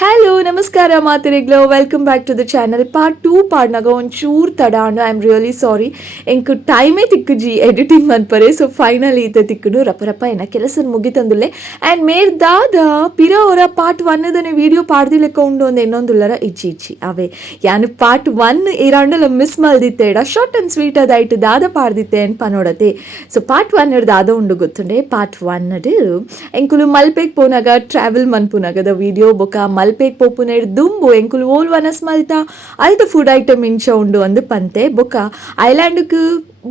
Hello ನಮಸ್ಕಾರ ಮಾತಿರಿಗ್ಲೋ welcome back to the channel part 2 ಪಾಡ್ನಾಗ ಒಂಚೂರು ತಡಾಂಡು ಐ ಆಮ್ ರಿಯಲಿ ಸಾರಿ ಎಂಕ್ ಟೈಮೇ ತಿಕ್ಕುಜಿ ಎಡಿಟಿಂಗ್ ಮನ್ಪರೆ ಸೊ ಫೈನಲಿ ಈತ ತಿಕ್ಕುಡು ರಪ್ಪ ರಪ್ಪ ಏನ ಕೆಲಸ ಮುಗಿತಂದುಲ್ಲೆ ಆ್ಯಂಡ್ ಮೇರ್ದಾದ ಪಿರ ಅವರ ಪಾರ್ಟ್ 1 ವಿಡಿಯೋ ಪಾಡ್ದಿಲೆಕ್ಕ ಉಂಡು ಒಂದು ಇನ್ನೊಂದುಲ್ಲರ ಇಚ್ಚಿ ಅವೇ ಯಾನು ಪಾರ್ಟ್ 1 ಇರಾಂಡಲ ಮಿಸ್ ಮಲ್ದಿತ್ತೇಡ ಶಾರ್ಟ್ ಆ್ಯಂಡ್ ಸ್ವೀಟ್ ಅದಾಯ್ತು ದಾದ ಪಾಡ್ದಿತ್ತೆ ಅನ್ಪ ನೋಡತೆ ಸೊ ಪಾರ್ಟ್ 1 ದಾದ ಉಂಡು ಗೊತ್ತುಂಡೆ ಪಾರ್ಟ್ 1 ಎಂಕುಲು ಮಲ್ಪೆಗೆ ಪೋನಾಗ ಟ್ರಾವೆಲ್ ಮನ್ಪುನಾಗದ ವಿಡಿಯೋ ಬೊಕ ಮಲ್ಪೆಗೆ ಪೋಪುನೇಡ್ ದುಂಬು ಎಂಕುಲು ಓಲ್ ವನಸ್ ಮಲ್ತ ಅಲ್ತ ಫುಡ್ ಐಟಮ್ ಇಂಚ ಉಂಡು ಅಂದು ಪಂತೆ ಬೊಕ ಐಲ್ಯಾಂಡ್ಗೆ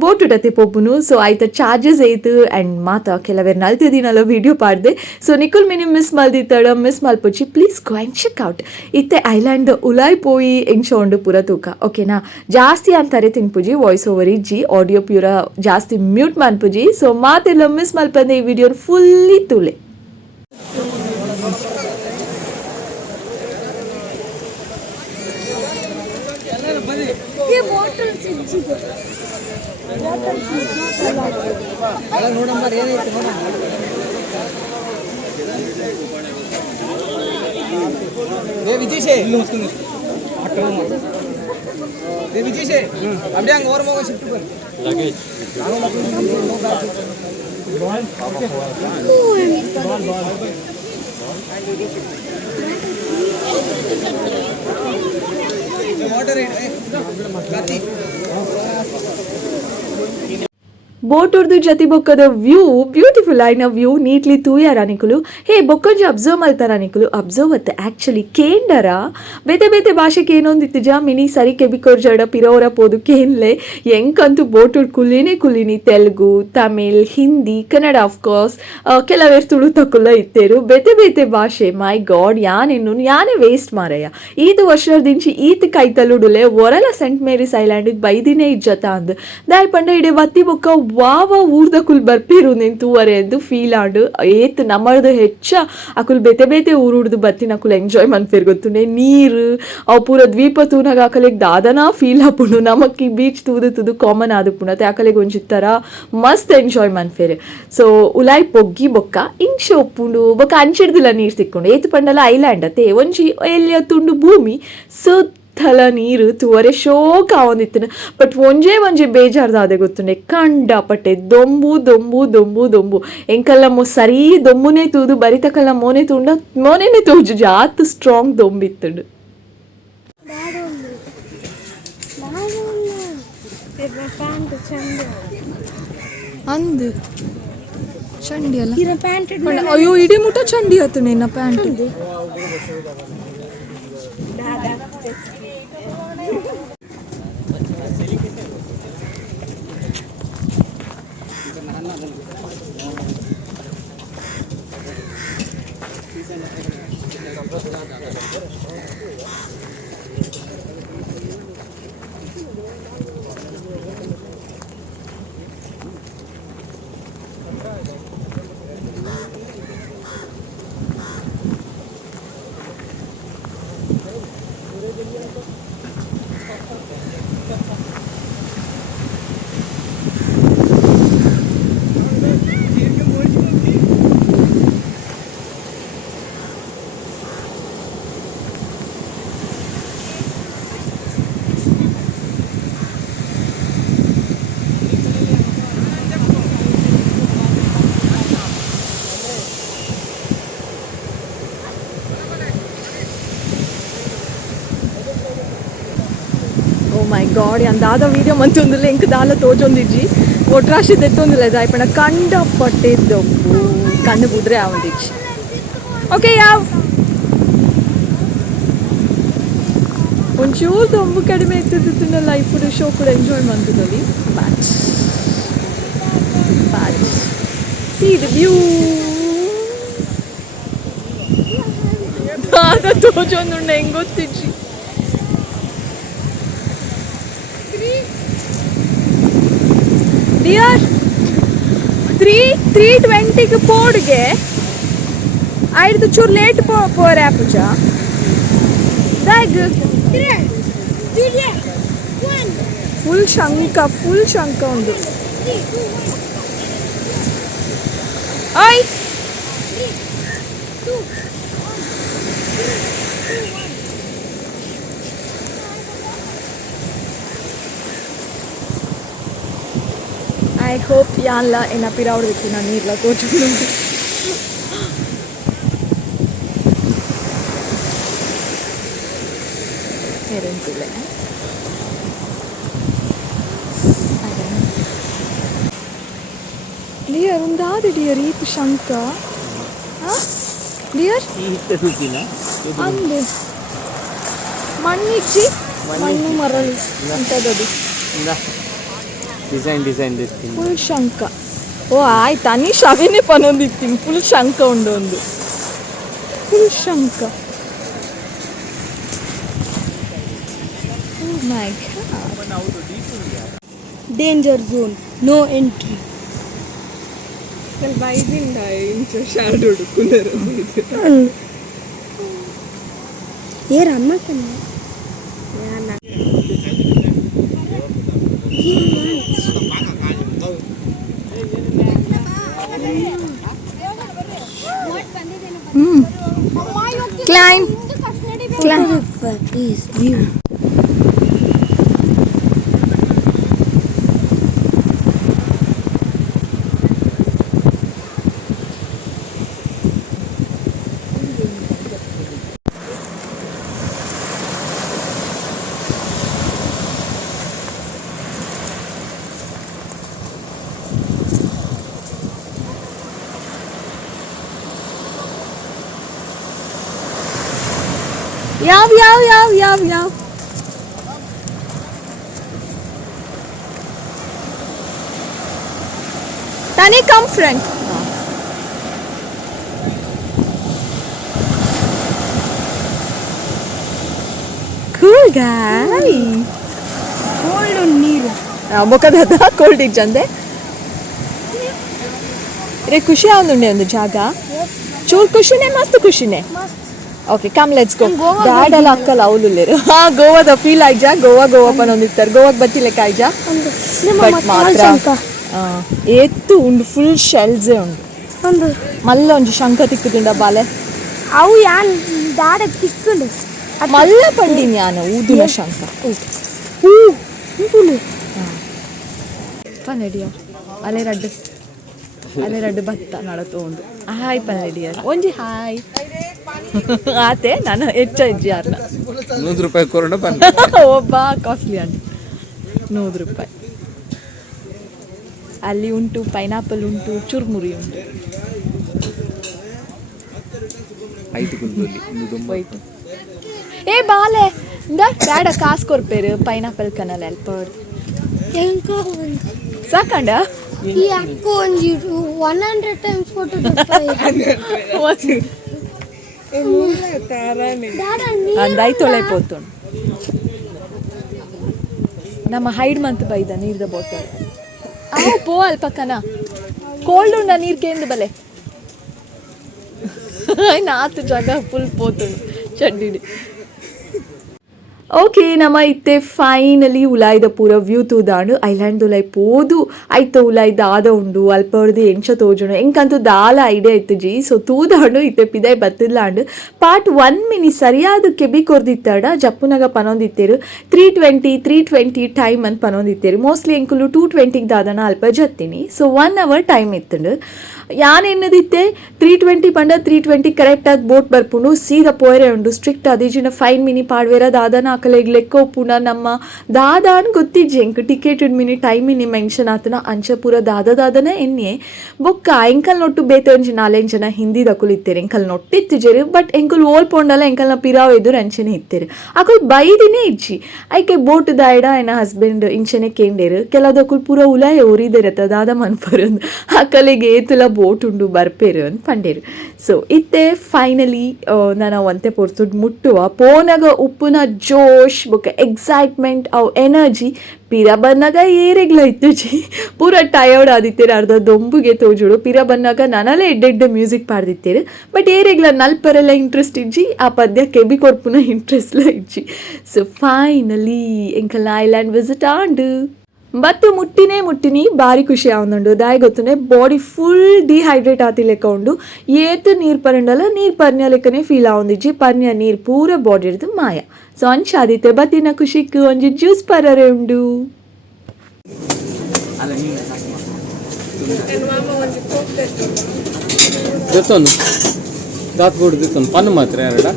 ಬೋಟುಡತೆ ಪೋಪುನು ಸೊ ಆಯ್ತ ಚಾರ್ಜಸ್ ಏತು ಆ್ಯಂಡ್ ಮಾತ ಕೆಲವೇರು ನಲ್ತೆ ದಿನಲ್ಲ ವಿಡಿಯೋ ಪಾಡ್ದೆ ಸೊ ನಿಕುಲ್ ಮಿನಿ ಮಿಸ್ ಮಲ್ದಿತ್ತಡ ಮಿಸ್ ಮಲ್ಪುಚಿ please go and check out ಇತ್ತೆ ಐಲ್ಯಾಂಡ್ ಉಲಾಯ್ ಪೋಯಿ ಎಂಚ ಉಂಡು ಪೂರ ತೂಕ ಓಕೆನಾ ಜಾಸ್ತಿ ಅಂತಾರೆ ತಿನ್ಪುಜಿ ವಾಯ್ಸ್ ಓವರ್ ಇಜ್ಜಿ ಆಡಿಯೋ ಪ್ಯೂರ ಜಾಸ್ತಿ ಮ್ಯೂಟ್ ಮನ್ಪುಜಿ ಸೊ ಮಾತೆಲ್ಲ ಮಿಸ್ ಮಲ್ಪಂದೆ ಈ ವಿಡಿಯೋ ಫುಲ್ಲಿ ತುಲೆ ये bottles इज्जिगे bottles ನೋಡಮ್ಮ ಏನೈತೆ ನೋಡಮ್ಮ ಏ ವಿಜೇಶೇ ಇಲ್ಲಿ ಮುಸ್ಕೊಂಡು ಏ ವಿಜೇಶೇ அப்படியே அங்க ஓரமாக ஷிஃப்ட் பண்ணு லಗೇಜ್ ಬೋಟುರ್ದು ಜತಿ ಬೊಕ್ಕದ ವ್ಯೂ ಬ್ಯೂಟಿಫುಲ್ ಆಯ್ನ ವ್ಯೂ ನೀಟ್ಲಿ ತೂಯಾರ ನಿಕುಲು ಹೇ ಬೊಕ್ಕೊಂಜಿ ಅಬ್ಸರ್ವ್ ಮಲ್ತಾರ ನಿಕುಲು ಅಬ್ಸರ್ವ್ ಅತ್ತೆ ಆ್ಯಕ್ಚುಲಿ ಕೇಂಡರ ಬೇತೆ ಬೇತೆ ಭಾಷೆಗೆ ಏನೊಂದಿತ್ತು ಮಿನಿ ಸರಿ ಕೆಬಿಕೋರ್ಜಡ ಪಿರೋರ ಪೋದು ಕೇನ್ಲೆ ಎಂಕಂತೂ ಬೋಟುಡ್ ಕುಲಿನಿ ತೆಲುಗು ತಮಿಳ್ ಹಿಂದಿ ಕನ್ನಡ ಆಫ್ಕೋರ್ಸ್ ಕೆಲವೇರು ತುಳು ತಕುಲ್ಲ ಇತ್ತೇರು ಬೇತೆ ಬೇತೆ ಭಾಷೆ ಮೈ ಗಾಡ್ ಯಾನೇ ವೇಸ್ಟ್ ಮಾರಯ್ಯ ಈದು ವರ್ಷದಿಂಚಿ ಈತ್ ಕೈತಲುಡುಲೆ ಒರಲ ಸೆಂಟ್ ಮೇರಿಸ್ ಐಲ್ಯಾಂಡಿಗೆ ಬೈದಿನೇ ಇಜ್ಜತ ಅಂದು ದಾಯ್ ಪಂಡ ಇಡೆ ಬತ್ತಿ ಬೊಕ್ಕ ವಾವ ಊರ್ದ ಕುಲ್ ಬರ್ಪಿರು ನಿಂತುವರೆ ಎಂದು ಫೀಲ್ ಆಡು ಏತ್ ನಮ್ಮದು ಹೆಚ್ಚ ಅಕುಲ್ ಬೇತೆ ಬೇತೆ ಊರುಡ್ದು ಬತ್ತಿನ ಅಕುಲ್ ಎಂಜಾಯ್ ಮನ್ಪೇರ್ ಗೊತ್ತುಂಡೆ ನೀರು ಅವು ಪೂರ ದ್ವೀಪ ತೂನಾಗ ಆಕಲೆಗ್ ದಾದನಾ ಫೀಲ್ ಹಾಪುಂಡು ನಮಕ್ ಈ ಬೀಚ್ ತೂದು ಕಾಮನ್ ಆದು ಪುಣತೆ ಆಕಲೆಗ್ ಒಂಚಿತ್ತರ ಮಸ್ತ್ ಎಂಜಾಯ್ ಮನ್ಪೇರ್ ಸೊ ಉಲಾಯ್ ಪೊಗ್ಗಿ ಬೊಕ್ಕ ಇಂಚೆ ಒಪ್ಪುಂಡು ಬೊಕ್ಕ ಅಂಚಿಡ್ದಿಲ್ಲ ನೀರು ತಿಕ್ಕೊಂಡು ಏತು ಪಂಡಲ ಐಲ್ಯಾಂಡ್ ಅತ್ತೆ ಒಂಜಿ ಎಲ್ಲಿ ತುಂಡು ಭೂಮಿ ಥಲ ನೀರು ತುವರೆ ಶೋಕ ಆವಂದಿತ್ತು ಬಟ್ ಒಂಜೇ ಬೇಜಾರ್ದಾದೆ ಗೊತ್ತುಂಡೆ ಕಂಡಪಟ್ಟೆ ದೊಂಬು ಎಂಕಲ್ಲ ಸರಿ ದೊಂಬುನೇ ತೂದು ಬರಿತಕಲ್ಲ ಮೋನೆನೇ ತೂಜು ಜಾತ್ ಸ್ಟ್ರಾಂಗ್ ದೊಂಬಿತ್ತುಂಡು ಅಂದು ಚಂಡಿ ಅಲ್ಲ ಅಯ್ಯೋ ಇಡೀ ಮುಟ ಚಂಡಿ ಆತು ನಿನ್ನ ಪ್ಯಾಂಟ್ ಮೈ ಗಾಡ್ ಅಂದಾದ ವೀಡಿಯೋ ಮಂತೊಂದಿಲ್ಲ ಎಂಕ್ ದಾಲ ತೋಜೊಂದಿಜ್ಜಿ ಒಟ್ರಾಶಿ ತೆತ್ತೊಂದಿಲ್ಲ ದಾಯ್ಪಣ ಕಂಡಪಟ್ಟೆ ದೊಂಬು ಕಣ್ಣು ಬುದ್ರೆ ಆವಂದಿಜ್ಜಿ ಓಕೆ ಯಾವ ಒಂಚೂರು ದೊಂಬು ಕಡಿಮೆ ಆಗ್ತಿದ್ದು ಲೈಫ್ ಶೋ ಕೂಡ ಎಂಜಾಯ್ ಮಾಡ್ತಿದ್ದಲ್ಲಿ ಬಟ್ ಸಿ ದ ವ್ಯೂ ದಾದ ತೋಜೊಂದುಂಡ ಹೆಂಗ್ ಗೊತ್ತಿಜ್ಜಿ ಡಿಯರ್ 3:20 ಪೋಡ್ಗೆ ಐದು ಚೂರು ಲೇಟ್ ಪೋರೆ ಆಪುಜ ಬ್ಯಾಗ್ ಫುಲ್ ಶಂಕ ಉಂಡು ಓಯ್ ಐ ಹೋಪ್ ಯಾನ್ಲ ಏನ ಪಿರಾ ಹೊಡೆದಿತ್ತು ನಾನು ನೀರ್ಲ ತೋಚು ಏರಂತಿಲ್ಲ ಡಿಯರ್ ಒಂದಾದ ಡಿಯರ್ ಈತು ಶಂಕ ಡಿಯರ್ ಅಂದೆ ಮಣ್ಣಿಚ್ಚಿ ಮಣ್ಣು ಮರಳು ಅಂತದದು ಡಿಸೈನ್ ಫುಲ್ ಶಂಕ ಓ ಆಯ್ತು ಅನೀಶ್ ಅವೇನೇ ಪನೊಂದಿತ್ತೀನಿ ಫುಲ್ ಶಂಕ ಉಂಡು ಒಂದು ಫುಲ್ ಶಂಕ oh my god danger zone no entry ಬೈದಿಂದ ಇಂಚು ಶಾರ್ಟ್ ಹುಡುಕುಲರು ಏ ರಮ್ಮ ಕನ್ನ ಕ್ಲೈಮ್ ಪ್ಲೀಸ್ ವ್ಯೂ ಯಾವ Tani, come front. Cool guy. Cold ನೀರು ಮೊಕದ ಕೋಲ್ಡ್ ಇಜ್ಜಂದೆ ರೇ ಖುಷಿ ಆಗುಂಡೆ ಒಂದು ಜಾಗ ಚೂರ್ ಖುಷಿನೇ ಮಸ್ತ್ ಖುಷಿನೇ okay come let's go dad ಎಲ್ಲ ಅಕ್ಕಲ್ಲ ಅವಲುಲ್ಲೇರು ಹಾ ಗೋವಾದ ಫೀಲ್ ಆಯ್ಜಾ ಗೋವಾ ಪನೊಂದಿರ್ತಾರೆ ಗೋವಾಗೆ ಬತ್ತಿಲೆಕ್ಕ ಆಯ್ಜಾ ಬಟ್ ಮಾತ್ರ ಏತ್ತು ಉಂಡು ಫುಲ್ ಶೆಲ್ಸೇ ಉಂಡು ಒಂದು ಮಲ್ಲ ಒಂಜಿ ಶಂಕ ತಿಕ್ಕುದುಂಡ ಬಾಲೆ ಅವು ಯಾನ್ ದಾಡ ತಿಕ್ಕುಂಡು ಮಲ್ಲ ಪಂಡಿನಿ ಯಾನ ಊದುನ ಶಂಕ ಪನ್ನಡಿಯರ್ ಅಲೆ ರಡ್ಡು ಭತ್ತ ನಡತು ಉಂಡು ಹಾಯ್ ಪನ್ನಡಿಯರ್ ಒಂಜಿ ಹಾಯ್ ಆತೆ ನಾನು ಹೆಚ್ಚು ಯಾರನ್ನ ₹100 ಕೊರೋಣ ಬಂದ ಒಬ್ಬ ಕಾಸ್ಟ್ಲಿ ಅಂಡ್ ₹100 ಅಲ್ಲಿ ಉಂಟು ಪೈನಾಪಲ್ ಉಂಟು ಚುರ್ಮುರಿ ಉಂಟು ಹೋಯ್ತು ಏ ಬಾಲೆ ಬ್ಯಾಡ ಕಾಸು ಕೊರ್ಪೇರು ಪೈನಾಪಲ್ ಕನಲ್ ಎಲ್ಪರ್ ಎಂಕ ಸಾಕಂಡ ಈ ಅಕ್ಕ ಒಂಜಿ 100 ಟೈಮ್ಸ್ ಫೋಟೋ ಅಂದಾಯ್ತೊಳೆ ಪೋತುಂಡು ನಮ್ಮ ಹೈಡ್ ಮಂತ್ ಬೈದ ನೀರ್ದ ಬೋತಲ್ ಅವು ಪೋ ಅಲ್ಪಕ್ಕನ ಕೋಲ್ಡ್ ಉಂಡ ನೀರು ಕೇಂದ್ರ ಬಲೆ ನಾತು ಜಾಗ ಫುಲ್ ಪೋತುಂಡು ಚಡ್ಡಿಡಿ ಓಕೆ ನಮ್ಮ ಇತ್ತೆ ಫೈನಲಿ ಉಲಾಯ್ದ ಪೂರ ವ್ಯೂ ತೂದಾಂಡು ಐಲ್ಯಾಂಡ್ ಉಲಾಯ್ ಪೋದು ಐತ ಉಲಾಯ್ ದಾದ ಉಂಡು ಅಲ್ಪ ಹೊಡೆದು ಎಂಚ ತೋಜುಂಡು ಎಂಕಂತೂ ದಾಲ ಐಡಿಯಾ ಇತ್ತು ಜಿ ಸೊ ತೂದಾಂಡು ಇತ್ತೆ ಪಿದಾಯ್ ಬತ್ತಿಲ್ಲಾಂಡು ಪಾರ್ಟ್ 1 ಮಿನಿ ಸರಿಯಾದ ಕೆಬಿ ಕೊರ್ದಿತ್ತಾಡ ಜಪ್ಪುನಾಗ ಪನೊಂದಿತ್ತೇರು 320 ಟೈಮ್ ಅಂತ ಪನೊಂದಿತ್ತೇರು ಮೋಸ್ಟ್ಲಿ ಎಂಕುಲು 220 ದಾದನ ಅಲ್ಪ ಜತ್ತೀನಿ ಸೊ 1 hour ಟೈಮ್ ಇತ್ತುಂಡು ಯಾನೆನ್ನದಿತ್ತೆ 320 ಪಂಡ 320 ಕರೆಕ್ಟಾಗಿ ಬೋಟ್ ಬರ್ಪುಂಡು ಸೀದಾ ಪೋಯರೆ ಉಂಡು ಸ್ಟ್ರಿಕ್ಟ್ ಅದಿಜಿನ ಫೈನ್ ಮಿನಿ ಪಾಡ್ವೇರ ದಾದನ ಆಕಲೆಗ್ ಲೆಕ್ಕ ಒಪ್ಪುಂಡ ನಮ್ಮ ದಾದಾನ್ ಗೊತ್ತಿಜ್ಜಿ ಎಂಕ್ ticket mini time mini mention ಆತನ ಅಂಚ ಪೂರ ದಾದನ ಎನ್ನೆ ಬೊಕ್ಕ ಎಂಕಲ್ ನೊಟ್ಟು ಬೇತೆ ಒಂಜಿ 4 ಜನ ಹಿಂದಿ ದಕುಲು ಇತ್ತೇರು ಎಂಕಲ್ ನೊಟ್ಟಿತ್ತಿಜೆರು ಬಟ್ ಎಂಕುಲ್ ಓಲ್ಪೊಂಡಲ್ಲ ಎಂಕಲ್ನ ಪಿರಾವ್ ಎದುರು ಅಂಚನೆ ಇತ್ತೇರು ಅಕುಲ್ ಬೈದಿನೇ ಇಜ್ಜಿ ಐಕೆ ಬೋಟ್ ದಾಯ್ಡ ಎನ್ನ ಹಸ್ಬೆಂಡ್ ಇಂಚನೆ ಕೇಂಡೇರು ಕೆಲದಕುಲ್ ಪೂರ ಉಲಾಯ ಓರಿದೇರತ್ತ ದಾದ ಮನ್ಪರಂದು ಅಕಲೆಗೆ ಏತುಲ ಬೋಟ್ ಉಂಡು ಬರ್ಪೇರು ಅಂತ ಪಂಡೇರು ಸೊ ಇತ್ತೆ ಫೈನಲಿ ನಾನು ಒಂತೆ ಪೊರ್ತುಡ್ ಮುಟ್ಟುವ ಪೋನಾಗ ಉಪ್ಪುನ ಜೋಶ್ ಬೊಕ್ಕ ಎಕ್ಸೈಟ್ಮೆಂಟ್ ಅವು ಎನರ್ಜಿ ಪಿರಾ ಬನ್ನಾಗ ಏರೆಗ್ಲ ಇತ್ತು ಜಿ ಪೂರ ಟಯರ್ಡ್ ಆದಿತ್ತೇರು ಅರ್ಧ ದೊಂಬುಗೆ ತೋಜುಡು ಪಿರಾ ಬನ್ನಾಗ ನನಲೇ ಎಡ್ಡೆಡ್ಡೆ ಮ್ಯೂಸಿಕ್ ಪಾಡ್ದಿತ್ತೇರು ಬಟ್ ಏರೆಗ್ಲ ನಲ್ಪರೆಲ್ಲ ಇಂಟ್ರೆಸ್ಟ್ ಇಜ್ಜಿ ಆ ಪದ್ಯ ಕೆಬಿ ಕೊರ್ಪುನ ಇಂಟ್ರೆಸ್ಟ್ಲ ಇಜ್ಜಿ ಸೊ ಫೈನಲಿ ಎಂಕಲ್ನ ಐಲ್ಯಾಂಡ್ ವಿಸಿಟ್ ಆಂಡು ಬತ್ತು ಮುಟ್ಟಿನಿ ಭಾರಿ ಖುಷಿ ಆವೊಂದುಂಡು ದಾಯ್ ಗೊತ್ತುನೆ ಬಾಡಿ ಫುಲ್ ಡಿಹೈಡ್ರೇಟ್ ಆತಿ ಲೆಕ್ಕ ಉಂಡು ಏತು ನೀರು ಪರಂಡಲ್ಲ ನೀರು ಪರ್ನ್ಯ ಲೆಕ್ಕನೆ ಫೀಲ್ ಆವೊಂದಿಜ್ಜಿ ಪರ್ನ್ಯ ನೀರು ಪೂರ ಬಾಡಿ ಹಿಡಿದು ಮಾಯ ಸೊ ಅಂಚಾದಿತ್ತೆ ಬತ್ತಿನ ಖುಷಿಕ್ಕು ಒಂಜಿ ಜ್ಯೂಸ್ ಪರರೆ ಉಂಡು ದೆತ್ತೊಂದು ದಾತ್ ಬೋರ್ಡ್ ದೆತ್ತೊಂದು ಪನ್ನು ಮಾತ್ರ ಎರಡ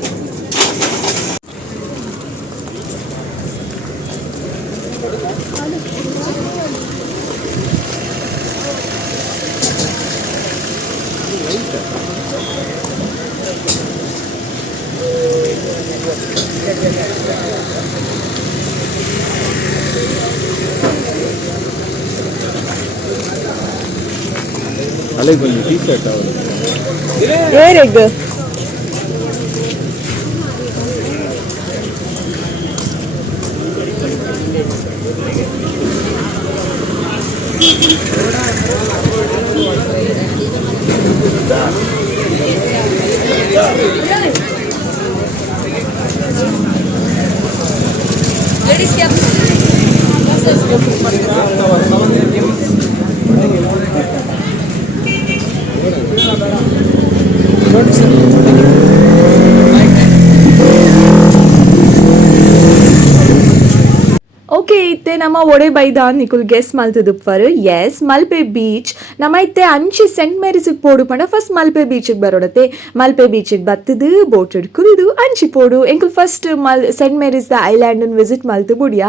ಅಲ್ಲಿಗೆ ಬಂದು ಟೀ ಶರ್ಟ್ ಅವರು ಏರೆಗ್ ಓಕೆ ಇತ್ತೆ ನಮ್ಮ ಒಡೆ ಬೈದ ನಿಕುಲ್ ಗೆಸ್ ಮಲ್ತದುಪ್ಪರು ಎಸ್ ಮಲ್ಪೆ ಬೀಚ್ ನಮ್ಮ ಇತ್ತೆ ಅಂಚಿ ಸೆಂಟ್ ಮೇರಿಸಿಗೆ ಪೋಡು ಪಂಡ ಫಸ್ಟ್ ಮಲ್ಪೆ ಬೀಚಿಗೆ ಬರೋಡತ್ತೆ ಮಲ್ಪೆ ಬೀಚಿಗೆ ಬತ್ತದು ಬೋಟ್ ಹಿಡ್ಕುದು ಅಂಚಿ ಪೋಡು ಎಂಕುಲ್ first Saint Mary's the island visit ಮಲ್ತು ಬುಡಿಯ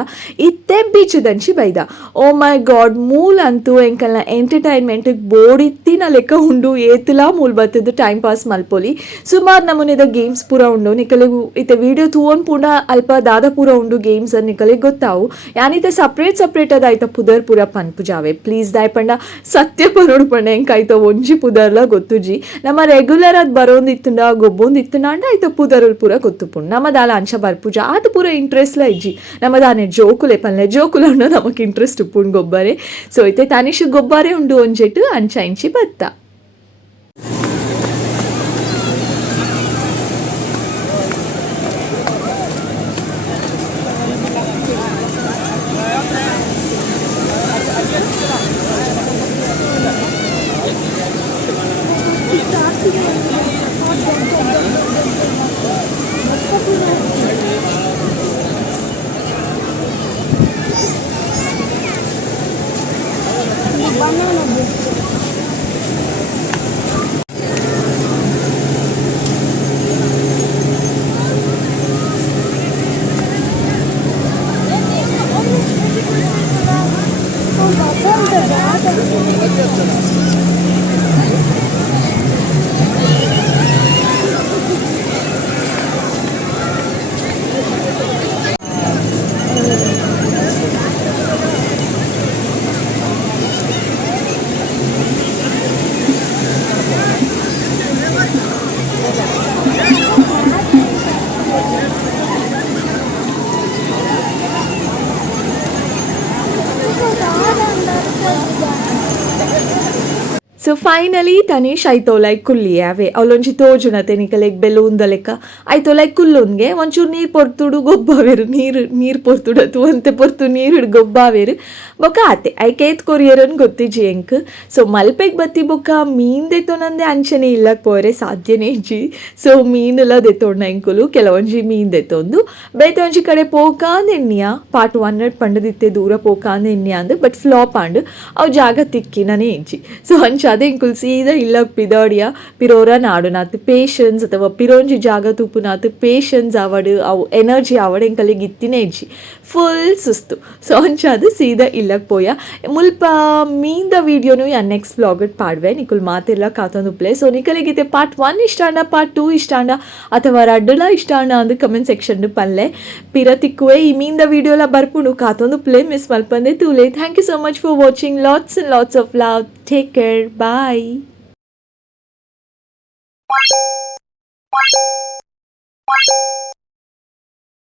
ಇತ್ತೆ ಬೀಚದ ಅಂಚಿ ಬೈದ ಓ ಮೈ ಗಾಡ್ ಮೂಲ್ ಅಂತೂ ಎಂಕಲ್ನ ಎಂಟರ್ಟೈನ್ಮೆಂಟ್ ಬೋಡಿತ್ತಿನ ಲೆಕ್ಕ ಉಂಡು ಏತಲಾ ಮೂಲ್ ಬತ್ತದು ಟೈಮ್ ಪಾಸ್ ಮಲ್ಪೊಲಿ ಸುಮಾರು ನಮೂನೆದ ಗೇಮ್ಸ್ ಪೂರ ಉಂಡು ನಿಕಲಿಗೂ ಇತ್ತೆ ವಿಡಿಯೋ ತೂವನ್ ಪೂರ ಅಲ್ಪ ದಾದ ಪೂರ ಉಂಡು ಗೇಮ್ಸ್ ನಿಕಲಿಗೆ ಗೊತ್ತಾವು ಯಾನಿತೆ ಸಪ್ರೇಟ್ ಅದಾಯ್ತ ಪುದರ್ ಪೂರ ಪನ್ಪು ಜಾವೆ ಪ್ಲೀಸ್ ದಾಯ್ ಪಂಡ ಸತ್ಯ ಪರೋಡು ಪಂಡ ಹೆಂಗಾಯ್ತ ಒಂಜಿ ಪುದರ್ಲ ಗೊತ್ತುಜಿ ನಮ್ಮ ರೆಗ್ಯುಲರ್ ಅದ್ ಬರೋಂದಿತ್ತುಂಡ ಗೊಬ್ಬೊಂದಿತ್ತುಂಡ ಅಂಡ ಆಯ್ತ ಪುದರುಲ್ ಪೂರ ಗೊತ್ತು ಪುಂಡು ನಮ್ಮ ದಾಲ ಅಂಚ ಬರ್ಪುಜ ಅದು ಪೂರ ಇಂಟ್ರೆಸ್ಟ್ಲ ಇಜ್ಜಿ ನಮ್ಮ ದಾನೆ ಜೋಕುಲೆ ಪನ್ಲೆ ಜೋಕುಲ ಉಂಡು ನಮಕ್ ಇಂಟ್ರೆಸ್ಟ್ ಉಪ್ಪುಂಡು ಗೊಬ್ಬರೆ ಸೊ ಐತೆ ತನಿಷ್ ಗೊಬ್ಬರೆ ಉಂಡು ಒಂಜೆಟ್ಟು ಅಂಚ ಇಂಚಿ ಬತ್ತ ಸೊ ಫೈನಲಿ ತನೀಶ್ ಐತೋಲೈಕ್ ಕುಲ್ಲಿ ಅವೇ ಅವಳೊಂಚಿ ತೋಜುನತೆ ನಿಕಲೆಗ್ ಬೆಲೂನ್ದ ಲೆಕ್ಕ ಐತೋಲೈಕ್ ಕುಲ್ಲುನ್ಗೆ ಒಂಚೂರು ನೀರು ಪೊರ್ತುಡು ಗೊಬ್ಬಾವೇರು ನೀರು ಪೊರ್ತುಡತು ಅಂತೆ ಪೊರ್ತು ನೀರು ಹಿಡ್ ಗೊಬ್ಬಾವೇರು ಬೊಕ್ಕ ಆತೆ ಐಕೆ ಏತ್ ಕೊರಿಯರನ್ ಗೊತ್ತಿಜಿ ಎಂಕ್ ಸೊ ಮಲ್ಪೆಗ್ ಬತ್ತಿ ಬೊಕ್ಕ ಮೀನ್ ದೆತ್ತೊನಂದೆ ಅಂಚನೆ ಇಲ್ಲಕ್ ಪೋರೆ ಸಾಧ್ಯನೇ ಇಜ್ಜಿ ಸೊ ಮೀನೆಲ್ಲ ದೆತ್ತೊಂಡ ಎಂಕುಲು ಕೆಲವೊಂಜಿ ಮೀನ್ ದೆತ್ತೊಂದು ಬೇತೆ ಒಂಜಿ ಕಡೆ ಪೋಕಾಂದ್ ಎಣ್ಣಿಯ ಪಾರ್ಟ್ 100 ಪಂಡದಿತ್ತೆ ದೂರ ಪೋಕಾಂದ್ ಎಣ್ಣಿಯ ಅಂದ್ ಬಟ್ ಫ್ಲಾಪ್ ಆಂಡ್ ಅವು ಜಾಗ ತಿಕ್ಕಿನೇ ಇಜ್ಜಿ ಸೊ ಅಂಚ ಅದೇ ಎಂಕುಲ್ ಸೀದಾ ಇಲ್ಲ ಪಿದಾಡಿಯ ಪಿರೋರ ನಾಡುನಾತ್ ಪೇಷನ್ಸ್ ಅಥವಾ ಪಿರೋಂಜಿ ಜಾಗ ತುಪ್ಪುನಾತ್ ಪೇಷನ್ಸ್ ಅವಡು ಅವು ಎನರ್ಜಿ ಅವಡು ಎಂಕಲಿಗೆ ಇತ್ತಿನೇ ಇಜ್ಜಿ ಫುಲ್ ಸುಸ್ತು ಸೊ ಅಂಚಾದ ಸೀದಾ ಇಲ್ಲಕ್ಕೆ ಪೋಯ ಮುಲ್ಪ ಮೀಂದ ವೀಡಿಯೋನು ಯಾ ನೆಕ್ಸ್ಟ್ ವ್ಲಾಗಡ್ ಪಾಡ್ವೆ ನಿಕುಲ್ ಮಾತೆಲ್ಲ ಕಾತೊಂದುಪ್ಲೆ ಸೊ ನಿಕಲಿಗಿತೆ ಪಾರ್ಟ್ 1 ಇಷ್ಟಾಂಡ ಪಾರ್ಟ್ 2 ಇಷ್ಟಾಂಡ ಅಥವಾ ರಡ್ಡಲ ಇಷ್ಟಾಂಡ ಅಂದು ಕಮೆಂಟ್ ಸೆಕ್ಷನ್ ಪಲ್ಲೆ ಪಿರ ತಿಕ್ಕುವೆ ಈ ಮೀಂದ ವೀಡಿಯೋಲ ಬರ್ಪುಂಡು ಕಾತೊಂದುಪ್ಲೆ ಮಿಸ್ ಮಲ್ಪಂದೆ ತೂಲೆ thank you so much for watching lots and lots of love take care bye